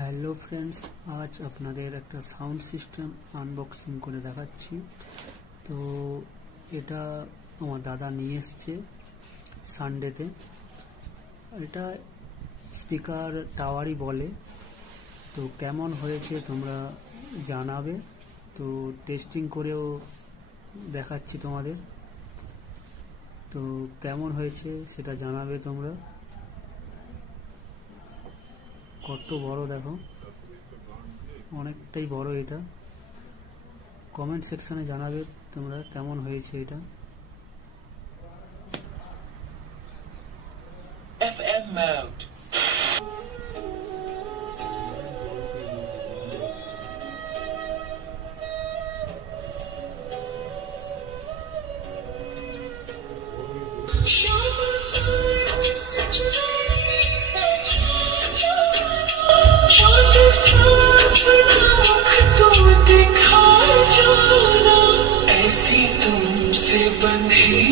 Hello friends, আজ আপনাদের একটা সাউন্ড সিস্টেম আনবক্সিং করে দেখাচ্ছি। তো এটা আমার দাদা নিয়ে এসছে সানডেতে। এটা স্পিকার টাওয়ারই বলে। তো কেমন হয়েছে তোমরা জানাবে। তো টেস্টিং করেও দেখাচ্ছি তোমাদের। তো কেমন হয়েছে সেটা জানাবে তোমরা। কত বড় দেখো, অনেকটাই বড়। এটা কমেন্ট সেকশনে জানাবে তোমরা কেমন হয়েছে এটা। FM mode. ऐसी तुमसे बंधी